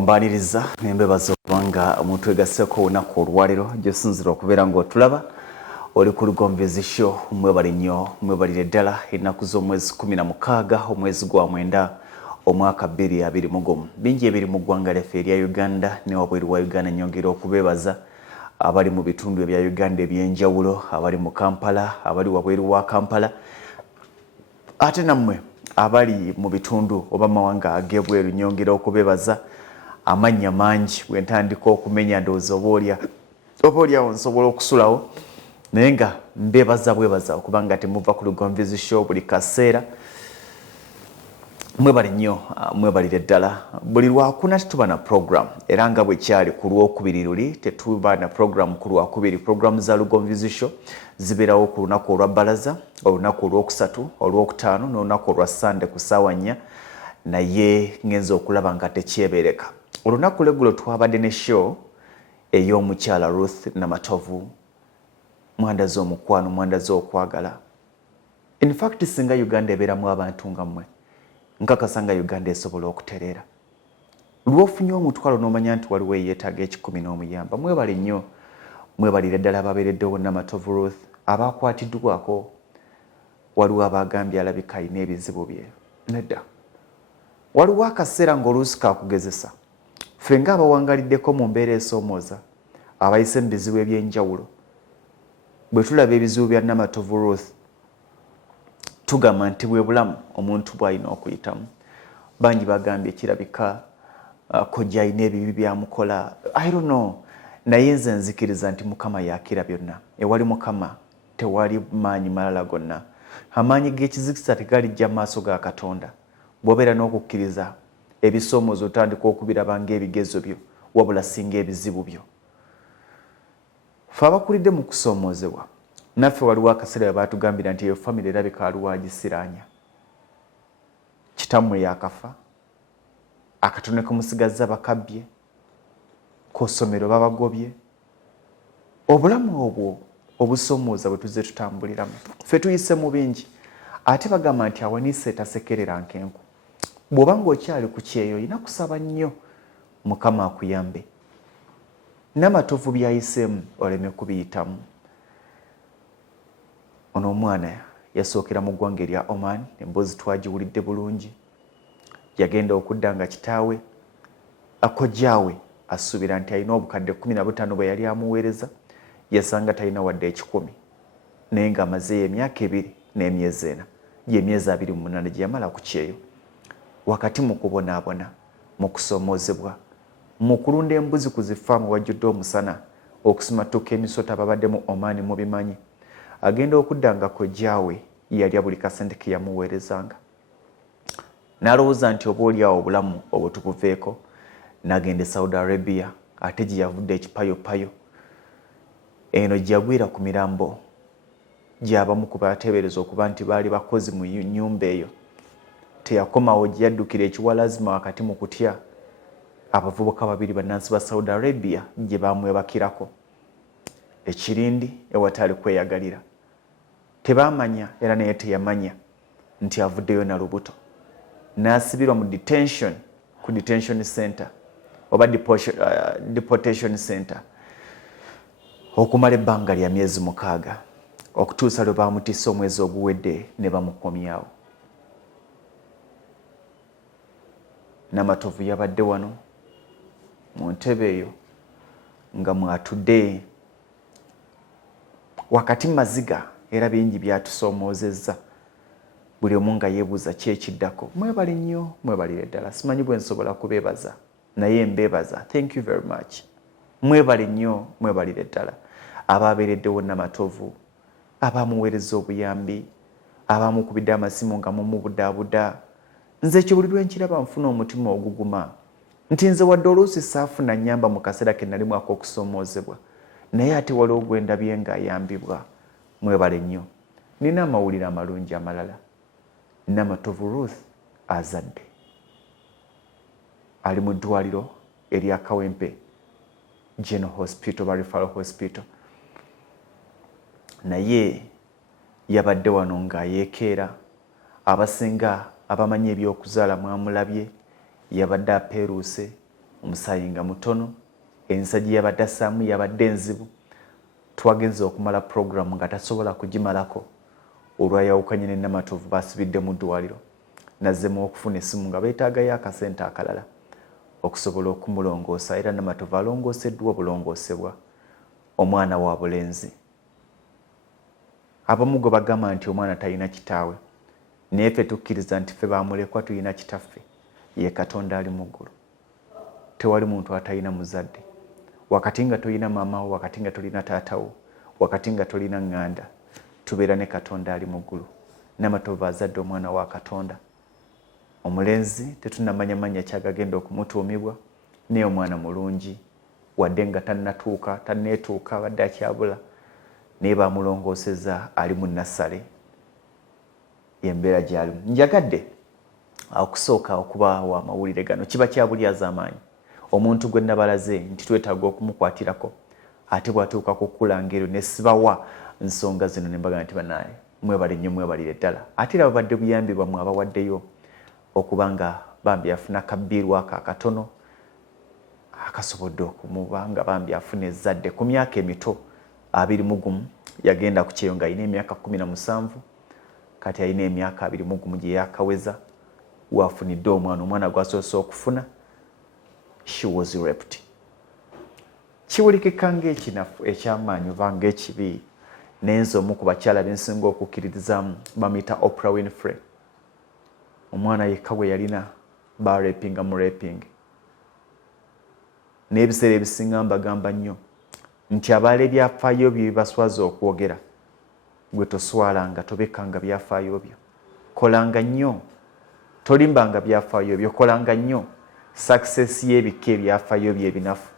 Mbaniriza nembebaza kubanga omuntu egasseko olunaku olwaliro gyosinzira okubeera ng'otulaba oli ku Lugonvu show. Mwebale nnyo, mwebalire ddala ennaku z'omwezi 16 omwezi gwa 9 omwaka 2020. Bingi ebiri mu ggwanga lyaffe erya Uganda ne wabweru wa Uganda. Nyongera okubeebaza abali mu bitundu ebya Uganda ebyenjawulo, abali mu Kampala, abali wabweru wa Kampala, ate nammwe abali mu bitundu oba mawanga ag'ebweru. Nyongera okubeebaza amanya mangi wentandika okumenya ndowooza obaolyawo nsobola okusulawo naye nga mbeebaza bwebaza okubanga temuva ku Lugonvu show buli kaseera. Mwebale nnyo, mwebalire ddala. Buli lwakuna tetuba na program era nga bwe kyali ku Lwokubiri luli tetuba na program ku Lwakubiri. Program za Lugonvu show zibeerawo ku lunaku olwabbalaza, olunaku olwokusatu, olwokutaano n'olunaku olwa Sande ku ssaawa 4 naye ngenza okulaba nga tekyebeereka. Olunaku lweggulo twabadde ne show ey'omukyala Ruth Namatovu, mwanda z'omukwano, mwanda z'okwagala. In fact singa Uganda ebeeramu abantu nga mmwe nkakasa nga Uganda esobola okutereera. Lw'ofunye omutwalo n'omanya nti waliwo eyeetaaga 10 n'omuyamba. Mwebale nnyo, mwebalire ddala ababeereddewo Namatovu Ruth. Abakwatiddwako waliwo abagambye alabika alina ebizibu bye. Nedda, waliwo akaseera ng'oluusi kakugezesa. Ffe ng'abawangaliddeko mu mbeera esoomooza abayise mu bizibu eby'enjawulo, bwe tulaba ebizibu bya Namatovu Ruth tugamba nti bwe bulamu omuntu bw'alina okuyitamu. Bangi bagambye kirabika KOJJA alina ebibi byamukola. I don't know. Naye nze nzikiriza nti Mukama yakira byonna. Ewali Mukama tewali maanyi malala gonna. Amaanyi g'ekizikisa tegalijja mu maaso ga Katonda. Bw'obeera n'okukkiriza ebisoomoozo otandika okubiraba ng'ebigezo byo wabula singa ebizibu byo. Ffe abakulidde mu kusoomoozebwa naffe waliwo akaseera bwe baatugambira nti eyo famire erabika waliwo agisiraanya. Kitammwe yakafa, akatono kemusigazza bakabbye, ku ssomero babagobye. Obulamu obwo obusoomooza bwe tuzze tutambuliramu ffe tuyise mu bingi, ate bagamba nti awaniise tasekerera nkenku. Bw'oba ng'okyali ku kyeyo olina kusaba nnyo Mukama akuyambe. Namatovu byayiseemu oleme kubiyitamu. Ono omwana yasookera mu ggwanga erya Oman, emboozi twagiwulidde bulungi. Yagenda okudda nga kitaawe akojjaawe asuubira nti alina obukadde 15 bwe yali amuweereza, yasanga talina wadde 10 naye ng'amazeeyo emyaka 2 n'emyezi 4, gy'emyezi 28 gye yamala ku kyeyo. Wakati mu kubonaabona, mu kusoomoozebwa, mu kulunda embuzi ku zifaamu wajjudde omusana, okusimattuka emisota babadde mu Oman mu bimanyi. Agenda okudda nga kojjaawe yalya buli kasente ke yamuweerezanga. N'alowooza nti oba oliawo obulamu obwo tubuveeko, n'agenda e Saudi Arabia, ate gye yavudde ekipayopayo. Eno gy'agwira ku mirambo gy'abamu ku bateebereza okuba nti baali bakozi mu nnyumba eyo. Teyakomawo gye yaddukira ekiwalazima wakati mu kutya abavubuka babiri bannansi ba Saudi Arabia gye bamwebakirako. Ekirindi ewatali kweyagalira. Tebaamanya era naye teyamanya nti avuddeyo na lubuto. N'asibirwa mu ku detention center oba deportation center okumala ebbanga lya myezi 6 okutuusa lwe baamutisa omwezi oguwedde ne bamukomyawo. Namatovu yabadde wano mu ntebe eyo nga mwatudde wakati maziga era bingi byatusoomoozezza. Buli omu nga yeebuuza ki ekiddako. Mwebale nnyo, mwebalire ddala. Simanyi bwe nsobola kubeebaza naye mbeebaza. Thank you very much. Mwebale nnyo, mwebalire ddala. Abaabeereddewo Namatovu, abaamuweereza obuyambi, abaamukubidde amasimu nga mumubudaabuda. Nze ekibulirwa nkiraba nfuna omutima oguguma nti nze wadde oluusi saafuna nnyamba mu kaseera ke nalimu ak'okusoomoozebwa, naye ate waliwo gwe ndabye ng'ayambibwa. Mwebale nnyo. Nina amawulire amalungi amalala. Namatovu Ruth Azadde ali mu ddwaliro erya KAWEMPE General Hospital ba Referral Hospital, naye yabadde wano ng'ayeekeera. Abasinga abamanyi ebyokuzaala mwamulabye, yabadde apeeruuse omusaayi nga mutono, ensajja yabadde assaamu yabadde enzibu. Twagenze okumala program nga tasobola kugimalako olwayawukanye ne Namatovu basibidde mu ddwaliro. Nazzemu okufuna essimu nga beetaagayo akasente akalala okusobola okumulongoosa, era Namatovu alongooseddwa obulongoosebwa, omwana wa Mulenzi. Abamu gwe bagamba nti omwana talina kitaawe, naye ffe tukkiriza nti ffe bamulekwa tulina kitaffe, ye Katonda ali mu ggulu. Tewali muntu atalina muzadde. Wakati nga tolina maamawo, wakati nga tolina taatawo, wakati nga tolina nganda, tubeera ne Katonda ali mu ggulu. Namatovu azadde omwana wa Katonda. Omulenzi tetunnamanya kyagagenda okumutuumibwa, naye omwana mulungi, wadde nga tanneetuuka abadde akyabula, naye bamulongoosezza ali mu nassale, yembeera gy'alimu. Njagadde okusooka okuba wa mawulire gano kiba kya bulyaza amaanyi. Omuntu gwe nabalaze nti twetaaga okumukwatirako, ate bw'atuuka ku kkula ngero ne sibawa nsonga zino ne mbaga nti bannaaye mwebale nnyo, mwebalire ddala. Ate era babadde buyambi bwammwe abawaddeyo okuba nga bambi afuna akabbiirwa ako akatono akasobodde okumuba nga bambi afuna ezzadde ku myaka emito 21. Yagenda ku kyeyo ng'alina emyaka 17, kati alina emyaka 21 gye yakaweza waafunidde omwana gwasoose okufuna. She was raped. Kiwulikika ng'ekinafu ekyamaanyi oba ng'ekibi, n'enzo omu ku bakyala bensinga okukkiririzaamu bamuyita Oprah Winfrey. Omwana yekka bwe yalina barepinga mu raping. N'ebiseera ebisinga mbagamba nnyo nti abaala ebyafaayo bye bibaswaza okwogera, gwe toswalanga, tobekkanga byafaayo byo. Kolanga nnyo, tolimbanga byafaayo byo, kolanga nnyo success y'ebika ebyafaayo bye ebinafu.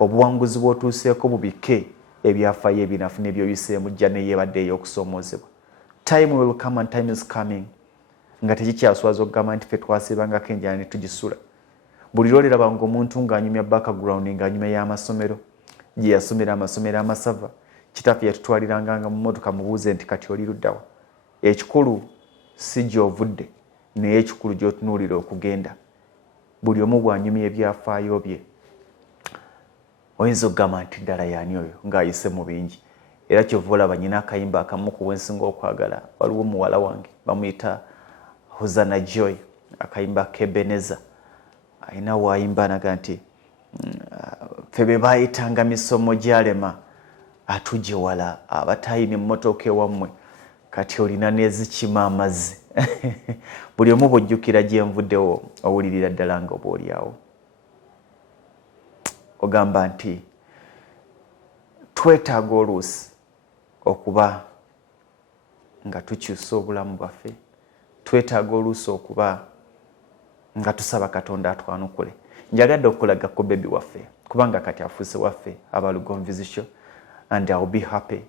Obuwanguzi bw'otuuseeko bubike ebyafaayo ebinafu n'ebyoyiseemu jja neyeebadde ey'okusoomoozebwa. Time will come and time is coming. Nga tekikyaswaza okugamba nti ffe twasiibangako enjala ne tugisula. Buli lw'oleraba ng'omuntu ng'anyumya background ng'anyumya y'amasomero, gye yasomera amasomero amasava, kitaffe yatutwaliranga mu mmotoka mubuuze nti kati oli luddawa. Ekikulu si gy'ovudde, naye ekikulu gy'otunuulira okugenda. Buli omu bw'anyumya ebyafaayo bye, oyinza okugamba nti ddala y'ani oyo ng'ayise mu bingi. Era kyova olaba nyina akayimba akamu ku wensinga okwagala. Waliwo muwala wange bamuyita Hozana Joy, akayimba k'Ebeneza. Ayina waayimba naga nti ffe be baayitanga misomo gyalema atujje wala, abatayina emmotoka ewammwe kati olina n'ezikima amazzi. Buli omu bw'ojjukira gye nvuddewo owulirira ddala nga oba oliawo. Ogamba nti twetaaga oluusi okuba nga tukyusa obulamu bwaffe, twetaaga oluusi okuba nga tusaba Katonda atwanukule. Njagadde okulaga ku bebi waffe kubanga kati afuuse waffe aba Lugonvu and I'll be happy.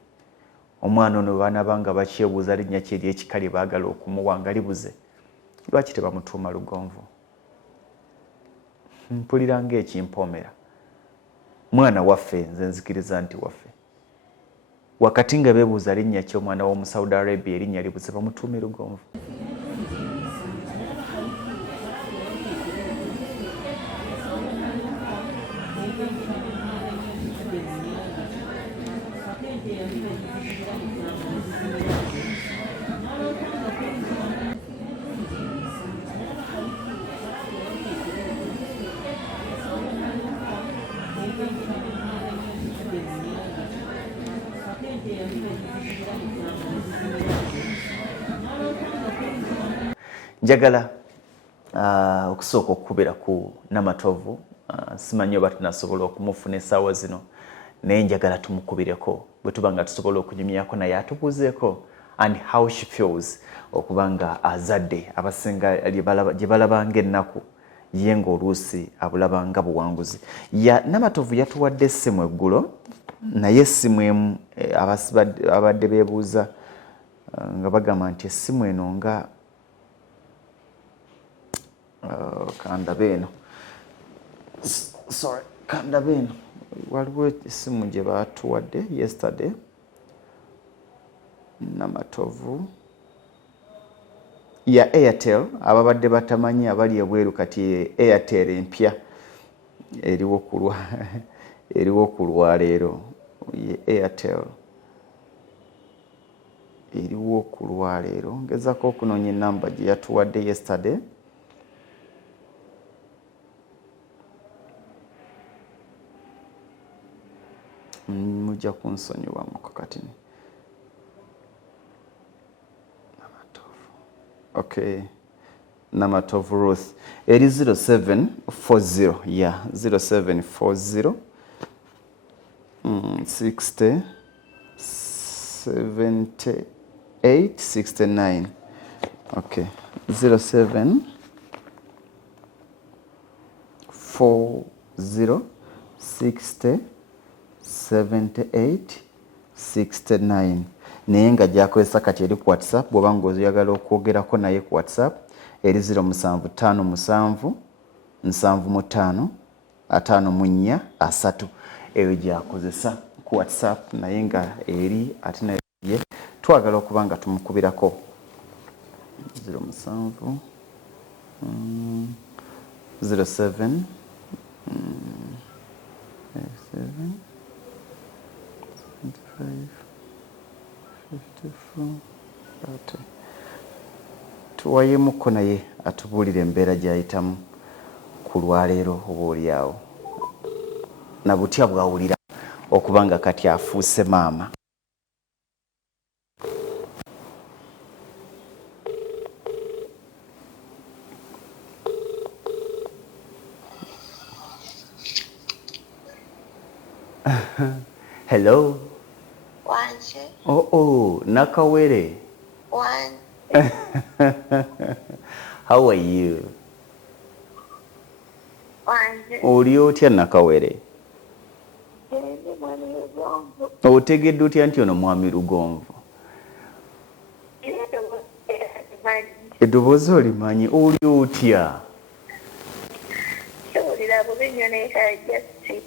Omwana ono banabanga bakyebuuza linnya kye ery'ekikali baagala okumuwa nga libuze, lwaki tebamutuuma Lugonvu? Mpulira ng'ekimpoomera. Mwana waffe, nze nzikiriza nti waffe. Wakati nga beebuuza linnya ki omwana w'omu Saudi Arabia erinnya libuze, bamutuume Lugonvu. Njagala okusooka okukubira ku Namatovu. Simanyi oba tunasobola okumufuna essaawa zino, naye njagala tumukubireko bwe tuba nga tusobola okunyumyako naye atubuuzeeko and how she feels okuba nga azadde abasinga gye balabanga ennaku ye ng'oluusi abulabanga buwanguzi. Namatovu yatuwadde essimu eggulo, naye essimu emu abadde beebuuza nga bagamba nti essimu eno nga kandabe eno, sorry, kandabe eno, waliwo essimu gye baatuwadde yesterday. Namatovu ya Airtel, ababadde batamanyi abali ebweru kati Airtel empya eriwo ku lwaleero ye Airtel eriwo ku lwaleero ngezako okunoonya enamba gye yatuwadde yesterday mujja kunsonyiwa mukakati okay Namatovu Ruth eri 0740 yeah 0740 60 78 69 okay 07 40 60 78 69 naye nga gyakozesa kati eri ku WhatsApp bw'oba ng'oyagala okwogerako naye ku WhatsApp eri 0757 75 54 3 eyo gyakozesa ku WhatsApp naye nga eri ate naye twagala okuba nga tumukubirako 07 07 tuwayemuko naye atubuulire embeera gy'ayitamu ku lwaleero oba oliawo na butya bwawulira okuba nga kati afuuse maama. Hello. Wanje. Oh, Nakawere. Wanje. How are you? Wanje. Oli otya Nakawere? Mwami Lugonvu. Otegedde otya nti ono mwami Lugonvu? Eddoboozi olimanyi oli otya? Kiwulira bubi nnyo naye kajja si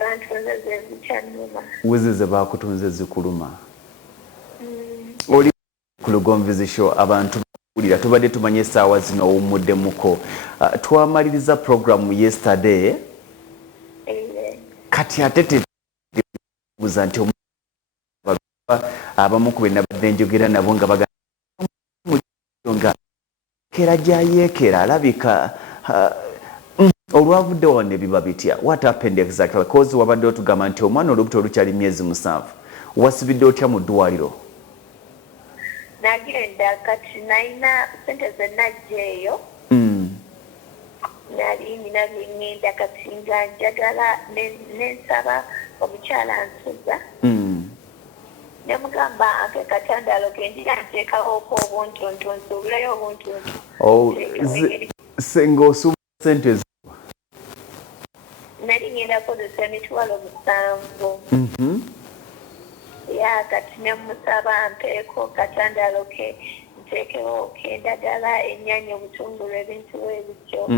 bantunze zezikyanuma. Wezeze bakutunze zikuluma. Oli ku Lugonvu show abantu bakulira tubadde tumanye essaawa zino owummuddemmuko. Twamaliriza programu yesterday. Kati ate tebuuza nti abamu ku be nabadde njogera nabo nga bagamba kera gyayeekera alabika olwavudde wano biba bitya. What happened exactly? Because wabadde otugamba nti omwana olubuto olukyali myezi 7 wasibidde otya mu ddwaliro? Nagenda kati nalina sente zonna ajjeeyo. Nali nina byengenda kati nga njagala nensaba omukyala ansuza. Nemugamba ake katandaalo ke ndira nteekawoko obuntuntu nsuubulayo obuntuntu. Senga osuubula sente zo? Nali ngenda kozesa emitwalo 7. Ya kati nemusaba mpeeko katandaalo ke nteekewo kendagala ennyaanya obutungulu ebintu ebityo.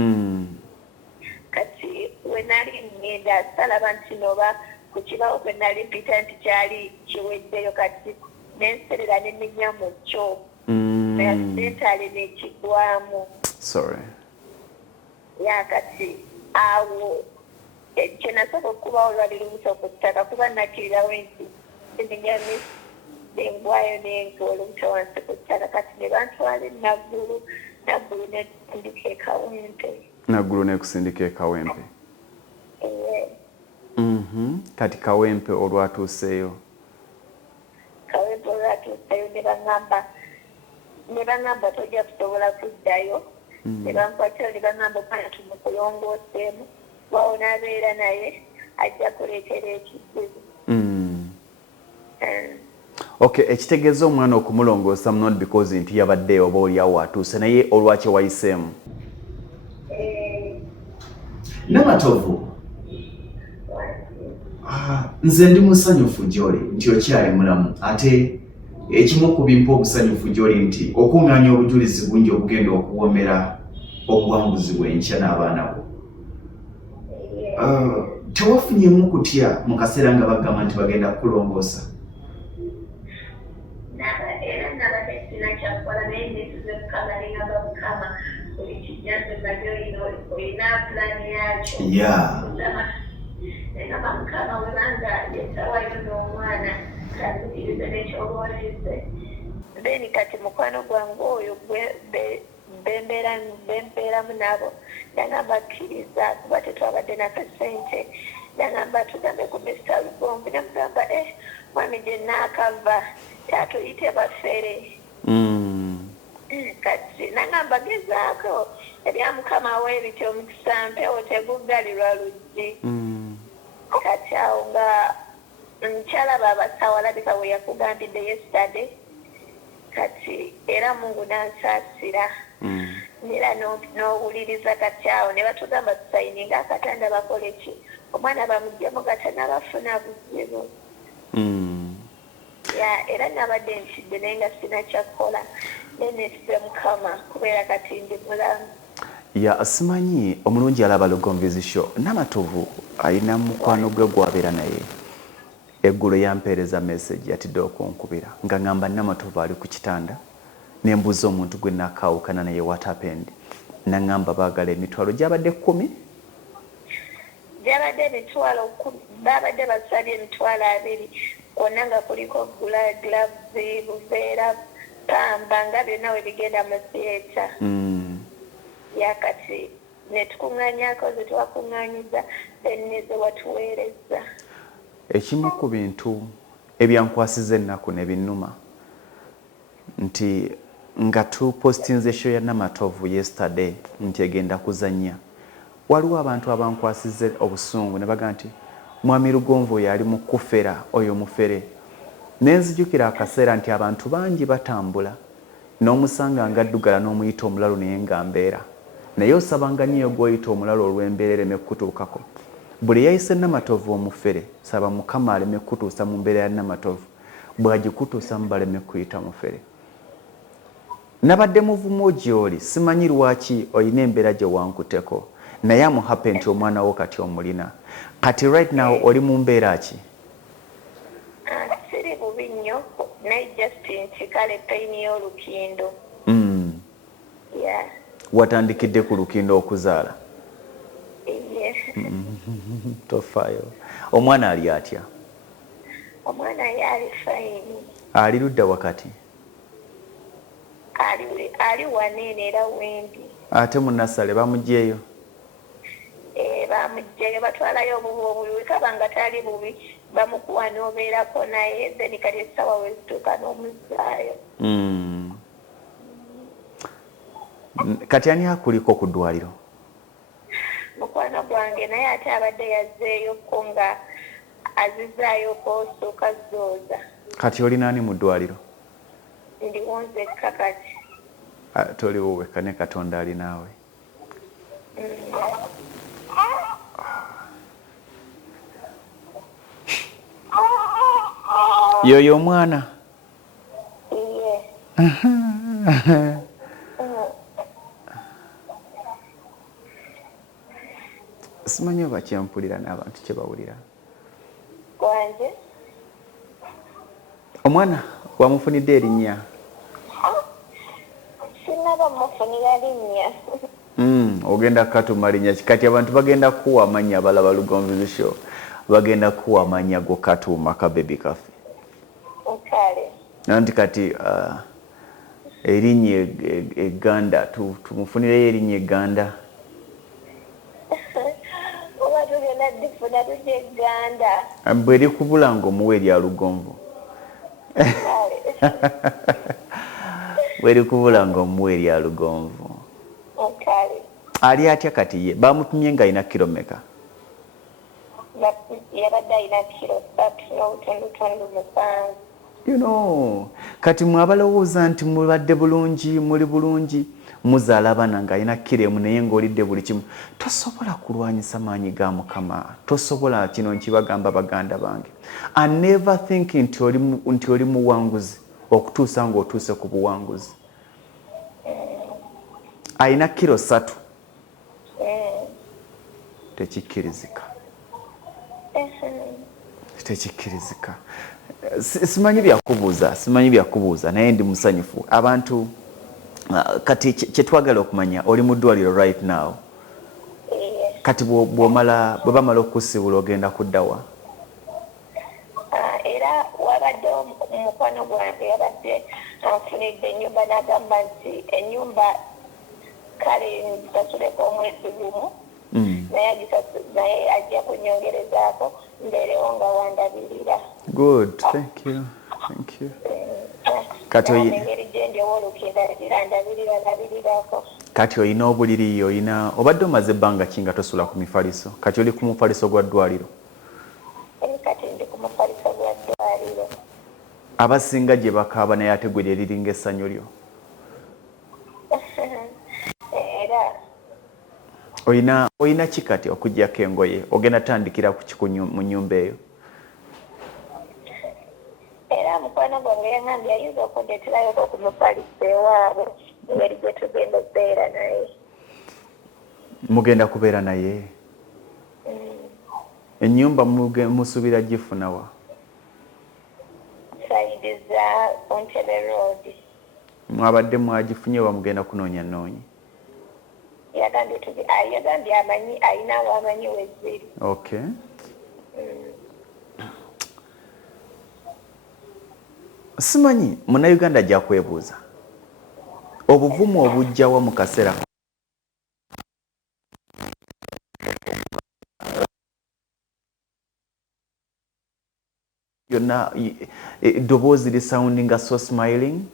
Kati we nali ngenda salaba nti noba ku kibawo kwe nali mpita nti kyali kiweddeyo kati nenserera neminya mu kyo aksidentale nekigwamu. Sorry. Ya kati awo kyenasobola okubawo olwali lubuto ku ttaka kuba nakirirawo nti eminya engwayo nenga olubuto wansi ku ttaka kati ne bantwala naggulu nekusindika e Kawempe. Naggulu nekusindika e Kawempe. Kati Kawempe olwatuuseeyo? Kawempe olwatuuseeyo ne baŋŋamba tojja kusobola kuddayo. Ne bankwatira ne baŋŋamba omwana tumukulongooseemu wawo n'abeera naye ajja kuleetera ekizibu. Okay, ekitegeeza omwana okumulongoosa not because nti yabadde oba oliawo atuuse naye olwaki wayiseemu? Namatovu, nze ndi musanyufu gy'oli nti okyali mulamu ate ekimu ku bimpa obusanyufu gy'oli nti okuŋŋaanya obujulizi bungi obugenda okuwomera obuwanguzi bw'enkya n'abaana bo. Tewafunyemu kutya mu kaseera nga bagamba nti bagenda kukulongoosa? Era nabadde sina kyakukola naye netuze kukamalinga bakukama buli kijjaze mbadde olina pulaani yakyo negamba mukama webanga yesawayo n'omwana kanzikirize n'ekyobuwalize then kati mukwano gwange oyo bembeeramu nabo nagamba kkiriza kuba tetwabadde nakasente nagamba tugambe ku Mr. Lugonvu namugamba mwami gye naakava tatuyite bafere kati nagamba gezaako ebya mukama weebityo omukisa mpewo teguggalirwa luggi kati awo nga nkyalaba abasawo alabika we yakugambidde yesterday kati era Mungu nansaasira era n'owuliriza kati awo ne batugamba tusayininga akatanda bakole ki omwana bamuggyemu gatanabafuna buzibu era nabadde ntidde naye nga sina kyakukola nenesize mukama kubeera kati ndi mulamu simanyi omulungi alaba Lugonvu show Namatovu alina mukwano gwe gwabeera naye eggulo yampeereza message yatidde okunkubira nga ngamba Namatovu ali ku kitanda nembuuza omuntu gwe nakaawukana naye what happened nangamba baagala emitwalo gyabadde 10 gyabadde emitwalo babadde basabye emitwalo 2 kwonna nga kuliko gloves buveera pamba nga byonna we bigenda mu theatre yakati netukuŋŋaanyako ze twakuŋŋaanyiza nezo watuweereza ekimu ku bintu ebyankwasiza ennaku ne binnuma nti nga tupostinze show ya Namatovu yesterday nti egenda kuzannya waliwo abantu abankwasize obusungu ne baga nti mwami Lugonvu yali mu kufera oyo mufere nenzijukira akaseera nti abantu bangi batambula n'omusanga nga addugala n'omuyita omulalo naye nga mbeera naye osabanga nnyo gw'oyita omulalo olw'embeera ereme kutuukako buli yayise Namatovu omufere saba mukama aleme kutuusa mu mbeera ya Namatovu bw'agikutuusa baleme kuyita mufere nabadde muvumo gy'oli simanyi lwaki olina embeera gye wankuteko naye amuhape nti omwana wo kati omulina kati right now oli mu mbeera ki siri bubi nnyo naye just nti kale payini y'olukindo watandikidde ku lukindo okuzaala tofaayo omwana ali atya omwana yali fayini ali ludda wakati ali waneene era wendi ate mu nasale bamugyeyo bamugyeyo batwalayo obubi obubi kaba nga tali bubi bamukuwa n'obeerako naye then kali essaawa wezituuka n'omuzaayo kati ani akuliko ku ddwaliro mukwano gwange naye ate abadde yazzeeyoko nga azizaayoko osooka zooza kati olinaani mu ddwaliro ndiwo nzekka kati toliwo wekka ne Katonda ali naawe yoyo omwana simanyi oba kyempulira n'abantu kye bawulira gwanje omwana wamufunidde erinnya sinaba mufunira linnya ogenda katuma linnya kati abantu bagenda kuwa amannya abalaba Lugonvu show bagenda kuwa amannya go katuma ka baby cafe kale nanti kati erinnya eganda tumufunire erinnya eganda oba tugenda difuna tujja eganda bwe likubula ng'omuwa erya Lugonvu bwe likubula ng'omuwa erya Lugonvu ali atya kati ye bamupimye ng'alina kilo mmeka yabadde alina kilo 3.7 you know kati mwabalowooza nti mulwadde bulungi muli bulungi muzaala abaana ng'alina kilo emu naye ng'olidde buli kimu tosobola kulwanyisa maanyi ga Mukama tosobola kino nkibagamba baganda bange I never think nti oli muwanguzi okutuusa ng'otuuse ku buwanguzi alina kilo 3 tekikkirizika tekikkirizika simanyi byakubuuza naye ndi musanyufu abantu Kati kyetwagala okumanya oli mu ddwaliro right now. Kati bw'omala bwe bamala okukusibula ogenda kuddawa? Era wabadde omukwano gwange yabadde anfunidde ennyumba n'agamba nti ennyumba kale nsasuleko omwezi gumu naye ajja kunyongerezaako mbeerewo nga wandabirira. Good, thank you. Kati engeri gye ndyowolukira ndabirako. Kati olina obuliri olina obadde omaze ebbanga ki nga tosula ku mifaliso? Kati oli ku mufaliso gwa ddwaliro? Kati ndi ku mufaliso gwa ddwaliro. Abasinga gye bakaaba naye ate gwe lyeriringa essanyu lyo? Era olina ki kati okuggyako engoye? Ogenda tandikira ku ki mu nnyumba eyo? Era mukwano gwange yangambye ayinza okundeeterayo ku mufaliso ewaabwe engeri gye tugenda okubeera naye. Mugenda kubeera naye? Ennyumba musuubira gifuna wa? Saidi za Ontebe Road. Mwabadde mwagifunye oba mugenda kunoonya noonyi? Yagambye amanyi alina abamanyi weziri. Okay. Simanyi Munnayuganda gyakwebuuza obuvumu obujjawa mu kaseera yonna eddoboozi lisoundinga so smiling.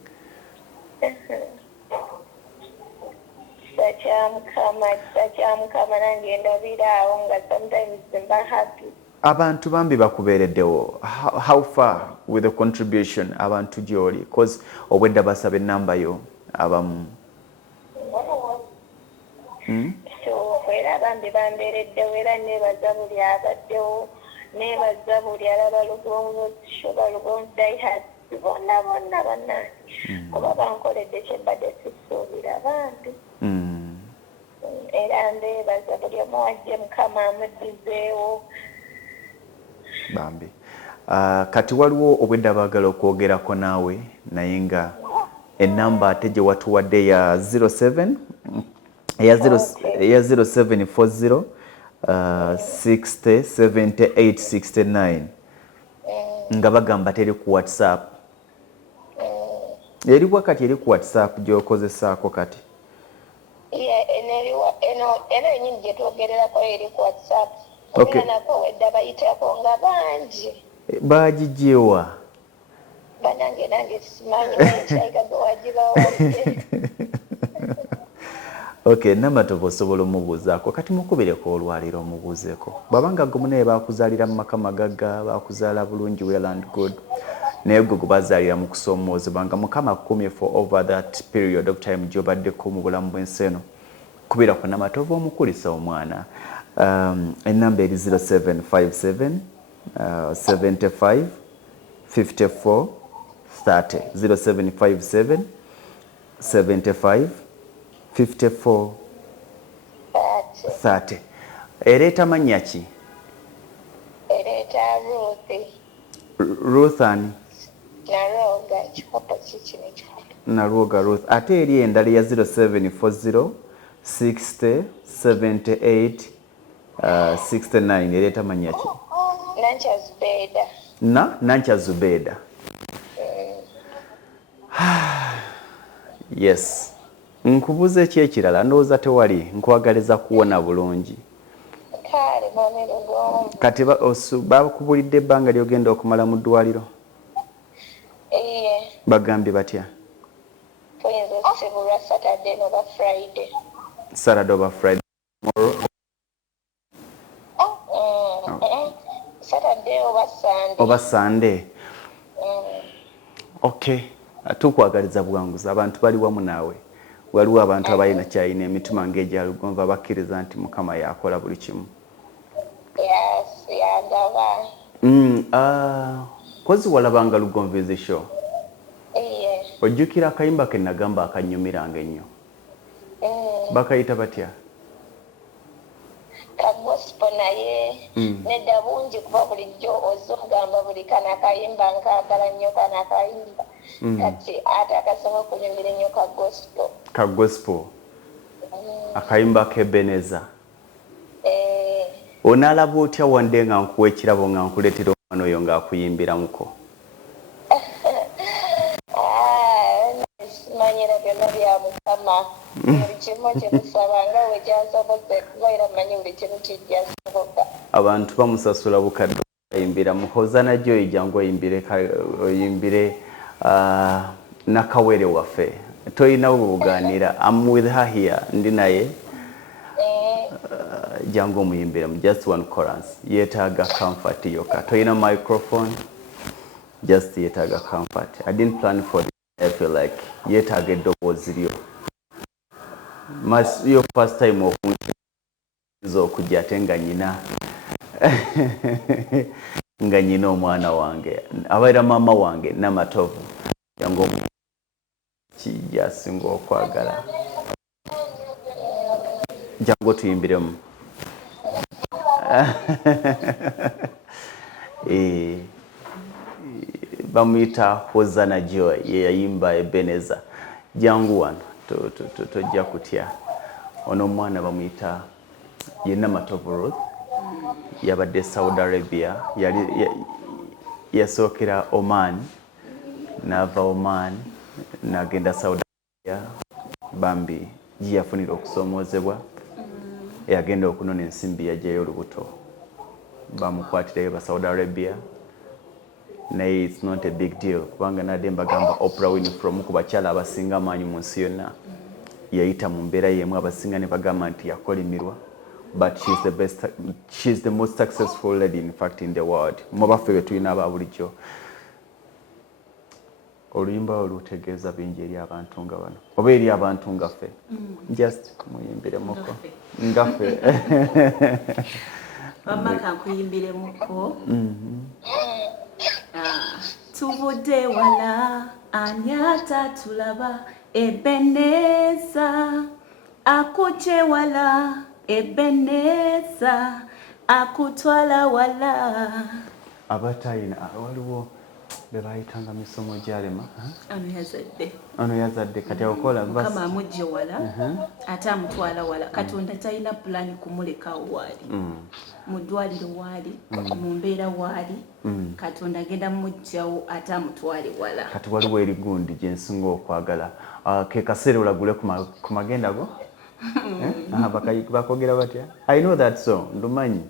Sakyamukama nange ndabiraawo nga sometimes mba happy. Abantu bambi bakubeereddewo. How far with the contribution abantu gy'oli? Because obwedda basaba ennamba yo abamu. So era bambi bambeereddewo era neebaza buli abaddewo neebaza buli alaba Lugonvu shoba Lugonvu dayihati bonna bannange oba bankoledde kyembadde sisuubira bambi. Era ndeebaza buli omu wajje Mukama amuddizeewo. Bambi. Kati waliwo obwedda baagala okwogerako naawe naye nga ennamba ate gye watuwadde ya 07 eya 0740 60 78 69 nga bagamba teri ku WhatsApp. Eri wakati eri ku WhatsApp gy'okozesaako kati? Era enyini gye twogererako eri ku WhatsApp. Okay. Nako wedda bayitako nga bangi. Bagijewa? Nange simanyi ekyayiga gwe wagibawadde. Okay, Namatovu osobola omubuuzaako kati mukubireko olwaliro omubuuzeeko. Bw'abanga gwe naye bakuzaalira mu maka magagga bakuzaala bulungi well and good. Naye gwe bazaalira mu kusoomoozebwa nga Mukama akukumye for over that period of time gy'obaddeko mu bulamu bw'ensi eno. Kubirako Namatovu omukulisa omwana. Ennamba eri 0757 75 54 30 0757 75 54 30. Ereeta mannya ki? Ereeta Ruth ani? Naroga kikopo kiki Naroga Ruth. Ate eri endala ya 0740 60 78 69 ereeta mannya ki? Nancha Zubeda. Yes. Nkubuze ki ekirala? Ndowooza tewali. Nkwagaliza kuwona bulungi. Kati bakubulidde ebbanga ly'ogenda okumala mu ddwaliro? Bagambye batya? Tuyinza okusibulwa Saturday oba Friday. Saturday oba Friday. Saturday oba Sunday. Okay. Tukwagaliza buwanguzi. Abantu bali wamu naawe. Waliwo abantu abalina kyalina emitima ng'egya Lugonvu abakkiriza nti Mukama yakola buli kimu. Kozi walabanga Lugonvu is a show. Ojjukira akayimba ke nagamba akanyumiranga ennyo. Bakayita batya? Gospel naye nedda bungi kuba bulijjo ozogamba buli kana kayimba nkaagala nnyo kana kayimba kati ate akasoma kunyumira nnyo ka gospel akayimba k'Ebeneza. Onaalaba otya wande nga nkuwa ekirabo nga nkuleetera omwana oyo ng'akuyimbiramuko? Simanyira byonna bya Mukama. Buli kimu kyemusaba nga bwe kyasobose kubaira manyi buli kimu kijjasoboka. Abantu bamusasula bukadde oyimbira muhoza najjo ejjangu oyimbire nakawere waffe. Toyina buganira. I'm with her here. Ndi naye. Jango muyimbire just one chorus. Yetaaga comfort yoka. Toyina microphone. Just yetaaga comfort. I didn't plan for this. I feel like yetaaga eddoboozi lyo. Your first time okunkiza okujja ate nga nyina nga nyina omwana wange abaira mama wange Namatovu jangu kijja singa okwagala jangu tuyimbiremu bamuyita Hozana Joy ye yayimba Ebeneza jangu wano tojja kutya ono omwana bamuyita ye Namatovu Ruth yabadde Saudi Arabia yasookera Oman n'ava Oman n'agenda Saudi Arabia bambi yafunira okusoomoozebwa yagenda okunona ensimbi yajjayo olubuto bamukwatirayo ba Saudi Arabia naye it's not a big deal kubanga nadde mbagamba Oprah Winfrey ku bakyala abasinga amaanyi mu nsi yonna yayita mu mbeera yemu abasinga ne bagamba nti yakolimirwa but she's the most successful lady in fact in the world mubaffe be tulina aba bulijjo oluyimba olutegeeza bingi eri abantu nga bano oba eri abantu nga ffe just muyimbiremukko ngaffe wamaka nkuyimbiremuko tubudde wala ani atatulaba Ebeneza akuje wala Ebeneza akutwala wala abatayina waliwo bebayitanga misomo gyalema ano yazadde kati akola kama amujje wala ate amutwala wala katonda talina pulani kumuleka waali mu ddwaliro waali mu mbeera waali katonda agenda mujjawo ate amutwale wala kati waliwo erigundi gye nsinga okwagala ke kaseera olagule ku magenda go bakogera batya I know that song ndumanyi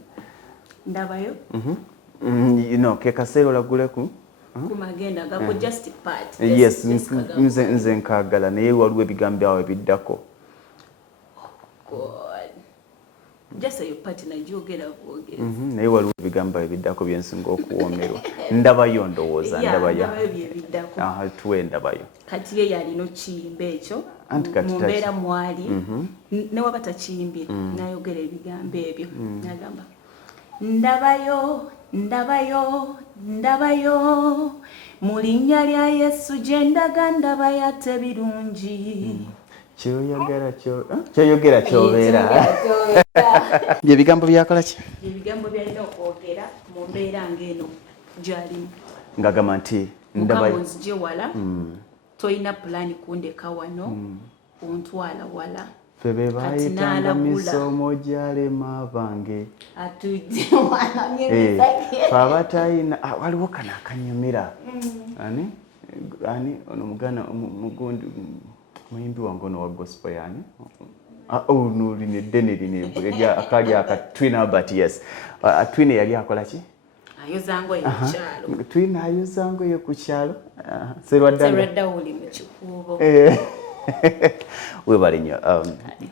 ndabayo ke kaseera olaguleku kumagenda gako just part yes nze nkagala naye waliwo ebigambo byawe biddako just your partner jogera bwogera naye waliwo ebigambo biddako byensinga okuwoomerwa ndabayo ndowooza ndabayo tuwe ndabayo kati ye yalina okiyimba ekyo mu mbeera mwali ne waba takiyimbye nayogera ebigambo ebyo nagamba ndabayo ndabayo ndabayo mu linnya lya Yesu gye ndaga ndabayo ate birungi kyoyogera kyobeera byebigambo byakola ki ebigambo byalina okwogera mu mbeera ng'eno gyalimu ngagamba nti ndabayo nzije wala toyina pulani kundeka wano ontwala wala ffe be bayitanga misomo gyalema bange atujje wala fe abatayina waliwo kana akanyumira ani ono mugana mugundi muyimbi wange ono wa gospel yani line ddene line akali akatwina but yes atwine yali akola ki ayozangoye ku kyalo twina ayozangoye ku kyalo serwadda uli mu kikuubo webale nnyo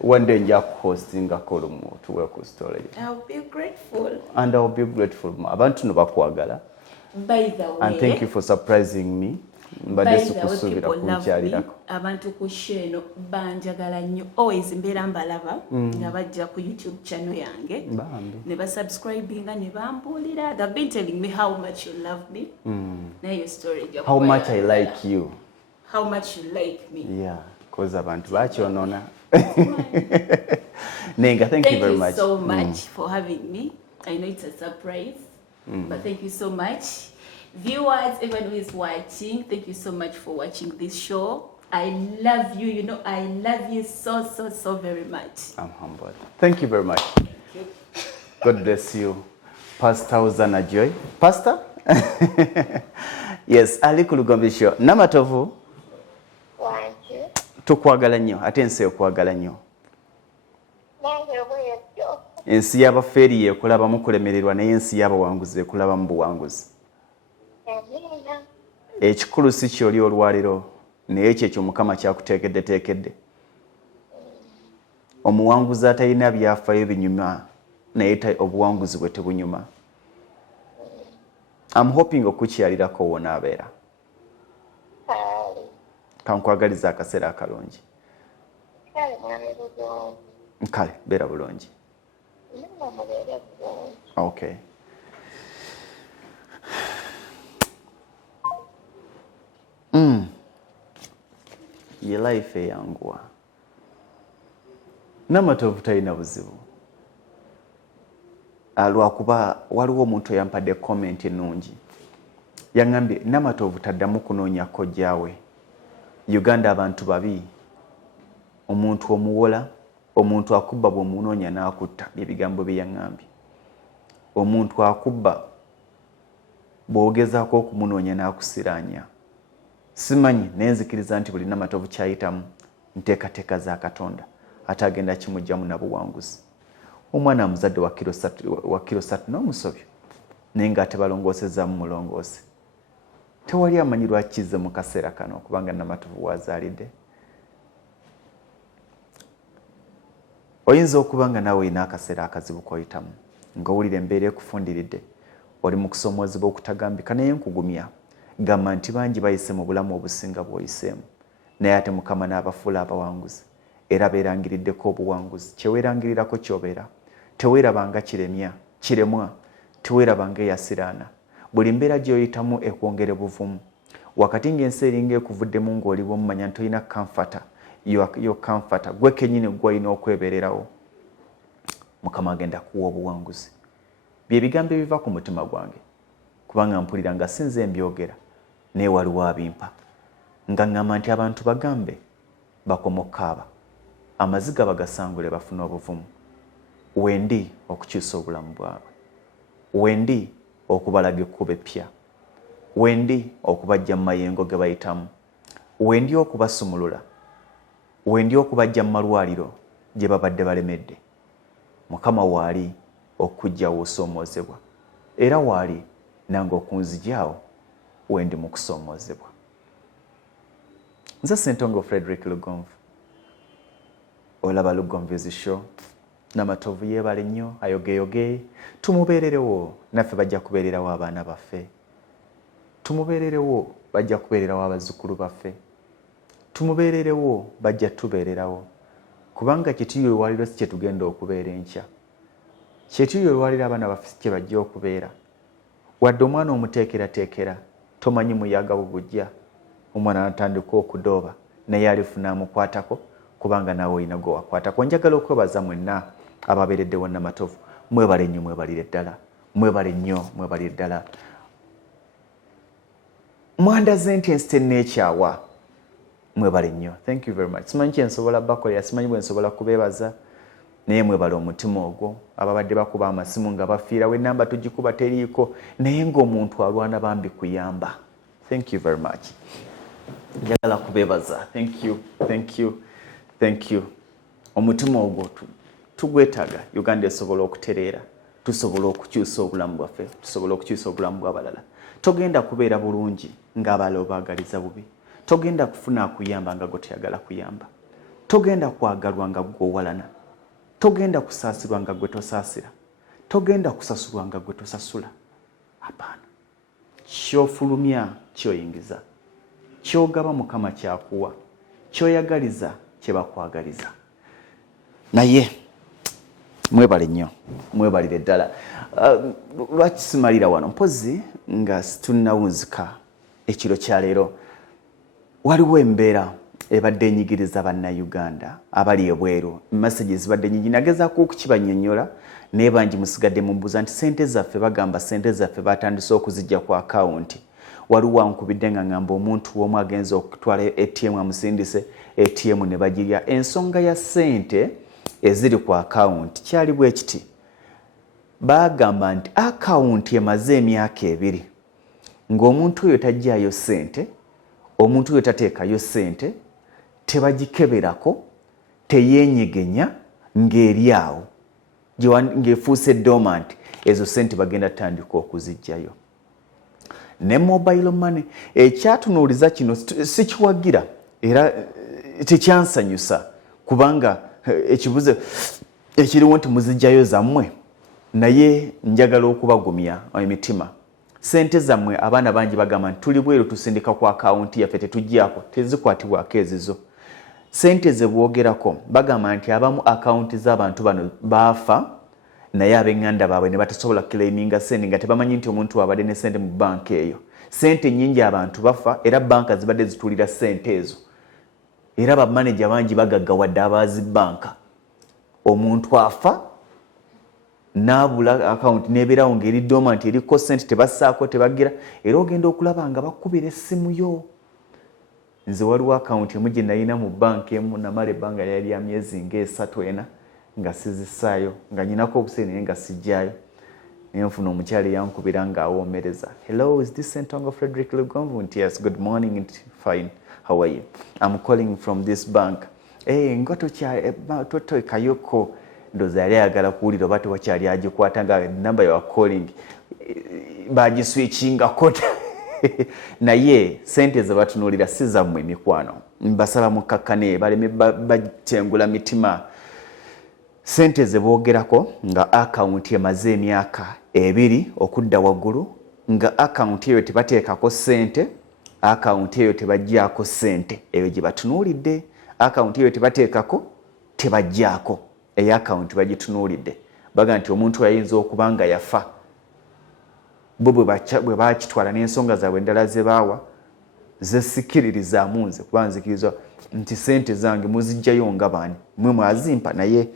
one day nja kuhostinga kolumu tuwe ku story I'll be grateful and I'll be grateful abantu no bakwagala by the way and thank you for surprising me mbadde sikusuubira kunkyalirako abantu ku sheno banjagala nnyo always mbeera mbalaba nga bajja ku YouTube channel yange ne basubscribinga ne bambuulira they've been telling me how much you love me naye your story how much I like you how much you like me yeah because abantu bakyonoona Nenga thank you very much thank you so much for having me I know it's a surprise but thank you so much Viewers, everyone who is watching, thank you so much for watching this show. I love you. You know, I love you so very much. I'm humbled. Thank you very much. God bless you. Pastor Uzana Joy. Pastor? Yes, Ali ku Lugonvu show. Namatovu. Wange. Tukwagala nnyo, ate ensi okwagala nnyo. Nange bwetyo. Ensi y'abafeeri yekulabamu kulemererwa naye ensi y'abawanguzi ekulabamu buwanguzi. Amina. Ekikulu si kyoli olwaliro naye kyekyo Mukama kyakuteekedde. Omuwanguzi atalina byafaayo binyuma naye obuwanguzi bwe tebunyuma. I'm hoping okukyalirako wonaabeera. Kankwagaliza akaseera akalungi. Kale, beera bulungi. Okay. Ye life eyanguwa. Namatovu talina buzibu. Lwakuba waliwo omuntu yampadde comment ennungi. Yaŋŋambye Namatovu taddamu kunoonya kojjaawe. Uganda abantu babi. Omuntu omuwola, omuntu akubba bw'omunoonya n'akutta ebigambo bye yaŋŋambye. Omuntu akubba bw'ogezaako okumunoonya n'akusiraanya. Simanyi nenzikiriza nti buli Namatovu kyayitamu nteekateeka za Katonda ate agenda kimugyamu na buwanguzi. Omwana amuzadde wa kilo 3 n'omusobyo naye ng'ate balongoosezza Bamulongoose. Tewali amanyi lwaki kizze mu kaseera kano kubanga Namatovu wazaalidde. Oyinza okuba nga naawe olina akaseera akazibu k'oyitamu ng'owulira embeera ekufundiridde oli mu kusomoozebwa okutagambika naye nkugumya gamba nti bangi bayise mu bulamu obusinga bw'oyiseemu naye ate Mukama n'abafuula abawanguzi era beerangiriddeko obuwanguzi. Kyeweerangirirako ky'obeera teweerabanga kiremwa teweerabanga eyasiraana. Buli mbeera gy'oyitamu ekwongere buvumu wakati ng'ensi eringa ekuvuddemu ng'oli bw'omumanya nti olina kamfata yo kamfata gwe kennyini gw'olina okwebeererawo. Mukama agenda kuwa obuwanguzi. Bye bigambo ebiva ku mutima gwange kubanga mpulira nga sinze mbyogera naye waliwo abimpa nga ŋŋamba nti abantu bagambe bakoma okukaaba amaziga bagasangule bafune obuvumu. Wendi okukyusa obulamu bwabwe. Wendi okubalaga ekkubo eppya. Wendi okubajja mu mayengo ge bayitamu. Wendi okubasumulula. Wendi okubajja mu malwaliro gye babadde balemedde. Mukama waali okujjawo osoomoozebwa era waali nange okunzijaawo wendi mu kusoomoozebwa. Nze Ssentongo Frederick Lugonvu. Olaba Lugonvu show. Namatovu yeebale nnyo ayogeyoge. Tumubeererewo naffe bajja kubeererawo abaana baffe. Tumubeererewo bajja kubeererawo abazzukulu baffe. Tumubeererewo bajja tubeererawo kubanga kyetuyyo ewaliro si kye tugenda okubeera enkya. Kyetuyyo ewaliro abaana baffe si kye bajja okubeera. Wadde omwana omuteekerateekera tomanyi muyaga bugujja omwana natandika okudooba naye alifuna amukwatako kubanga naawe olina gwe wakwatako. Njagala okwebaza mwenna ababeereddewo Namatovu. Mwebale nnyo mwebalire ddala. Mwebale nnyo mwebalire ddala. Mwandaze nti ensi tenneekyawa. Mwebale nnyo. Thank you very much. Simanyi kye nsobola bakolera, simanyi bwe nsobola kubeebaza naye mwebale omutima ogwo. Ababadde bakuba amasimu nga bafiirawo ennamba tugikuba teriiko naye ng'omuntu alwana bambi kuyamba. Thank you very much. Njagala kubeebaza. Thank you. Omutima ogwo tugwetaaga Uganda esobola okutereera. Tusobola okukyusa obulamu bwaffe. Tusobola okukyusa obulamu bw'abalala. Togenda kubeera bulungi ng'abalala obaagaliza bubi. Togenda kufuna akuyamba nga gwe toyagala kuyamba. Togenda kwagalwa nga gwe owalana. Togenda kusaasirwa nga gwe tosaasira. Togenda kusasulwa nga gwe tosasula. Hapana. Ky'ofulumya ky'oyingiza. Ky'ogaba Mukama kyakuwa. Ky'oyagaliza kye bakwagaliza. Naye mwebale nnyo. Mwebalire ddala. Lwaki simalira wano mpozi nga tunnawunzika ekiro kya leero. Waliwo embeera ebadde enyigiriza bannayuganda abali ebweru messages zibadde nyingi nagezaako okukibanyonnyola naye bangi musigadde mumbuuza nti sente zaffe bagamba sente zaffe batandise okuzijja ku akawunti waliwo ankubidde nga ngamba omuntu omu agenza okutwala ATM amusindise ATM ne bagirya ensonga ya sente eziri ku akawunti kyali bwe kiti bagamba nti akawunti emaze emyaka 2 ng'omuntu oyo tajjaayo sente omuntu oyo tateekayo sente tebagikeberako teyeenyegenya ng'eri awo ng'efuuse dormant ezo sente bagenda tandika okuzijjayo ne mobile money ekyatunuuliza kino sikiwagira era tekyansanyusa kubanga ekibuze ekiriwo nti muzijjayo zammwe naye njagala okubagumya emitima sente zammwe abaana bangi bagamba nti tuli bweru tusindika ku akawunti yaffe tetujjako tezikwatibwako ezizo sente ze bwogerako bagamba nti abamu akawunti z'abantu bano baafa naye ab'eŋŋanda baabwe ne batasobola claiminga sente nga tebamanyi nti omuntu abadde ne sente mu banka eyo sente nnyingi abantu bafa era banka zibadde zitulira sente ezo era bamaneja bangi bagaggawadde abaazi banka omuntu afa n'abula akawunti n'ebeerawo ng'eri dormant eriko sente tebassaako tebagira era ogenda okulaba nga bakubira essimu yo nze waliwo akawunti emu gye nalina mu banka emu namala ebbanga lyali lya myezi nga3 nga sizisaayo nga nyinako obuseera naye nga sijjaayo naye nfuna omukyala eyankubira ng'awoomereza hello is this Sentongo Frederick Lugonvu nti yes good morning nti fine how are you I'm calling from this bank nga totoekayoko ndoza yali ayagala kuwulira oba tewakyali agikwata nga number you are calling bagiswitchingako naye sente ze batunuulira si zammwe mikwano mbasaba mukakkane baleme batengula mitima sente ze boogerako nga akawunti emaze emyaka 2 okudda waggulu nga akawunti eyo tebateekako sente akawunti eyo tebajjaako sente eyo gye batunuulidde akawunti eyo tebateekako tebajjaako eyo akawunti bagitunuulidde baga nti omuntu ayinza okuba nga yafa bo bwe bakitwala n'ensonga zaabwe endala ze baawa zesikiririzaamu nze kuba nzikiriza nti sente zange muzijjayo nga baani mwe mwazimpa naye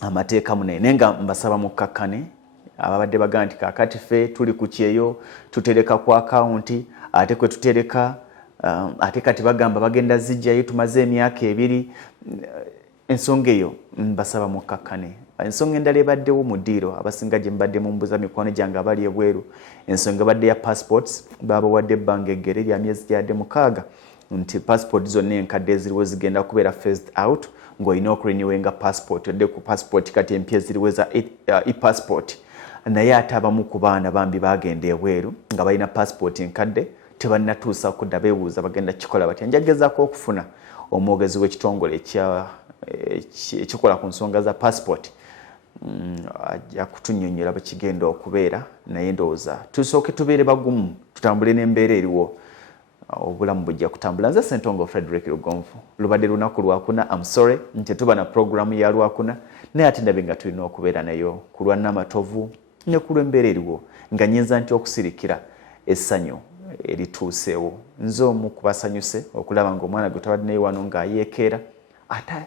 amateeka munaye naye nga mbasaba mukkakkane ababadde baga nti kaakati ffe tuli ku kyeyo tutereka ku akawunti ate kwe tutereka ate kati bagamba bagenda zijjayo tumaze emyaka 2 ensonga eyo mbasaba mukkakkane ensonga endala ebaddewo mu ddiiro abasinga gye mbadde mumbuza mikwano gyange abali ebweru ensonga ebadde ya passports babawadde ebbanga eggere lya myezi gyadde 6 nti passport zonna enkadde eziriwo zigenda kubeera phased out ng'olina okurenewinga passport odde ku passport kati empya eziriwo za e-passport naye ate abamu ku baana bambi bagenda ebweru nga balina passport enkadde tebannatuusa kudda beebuuza bagenda kikola batya njagezaako okufuna omwogezi w'ekitongole ekikola ku nsonga za passport ajja kutunnyonnyola bwe kigenda okubeera naye ndowooza tusooke tubeere bagumu tutambule n'embeera eriwo obulamu bujja kutambula nze Sentongo Frederick Lugonvu lubadde lunaku lwakuna I'm sorry nti tuba na programu ya lwakuna naye ate ndabe nga tulina okubeera nayo ku lwa Namatovu ne ku lw'embeera eriwo nga nyinza nti okusirikira essanyu erituuseewo nze omu kubasanyuse okulaba ng'omwana gwe tabadde naye wano ng'ayeekeera ate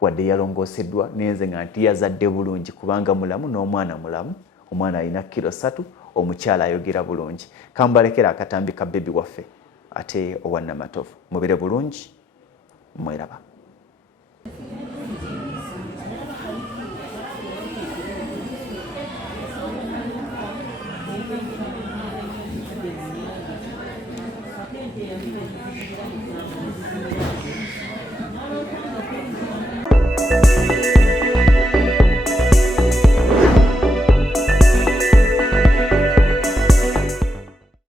wadde yalongooseddwa nenze nga nti yazadde bulungi kubanga mulamu n'omwana mulamu omwana alina kilo 3 omukyala ayogera bulungi kambalekera akatambi ka bebi waffe ate owa Namatovu mubere bulungi mweraba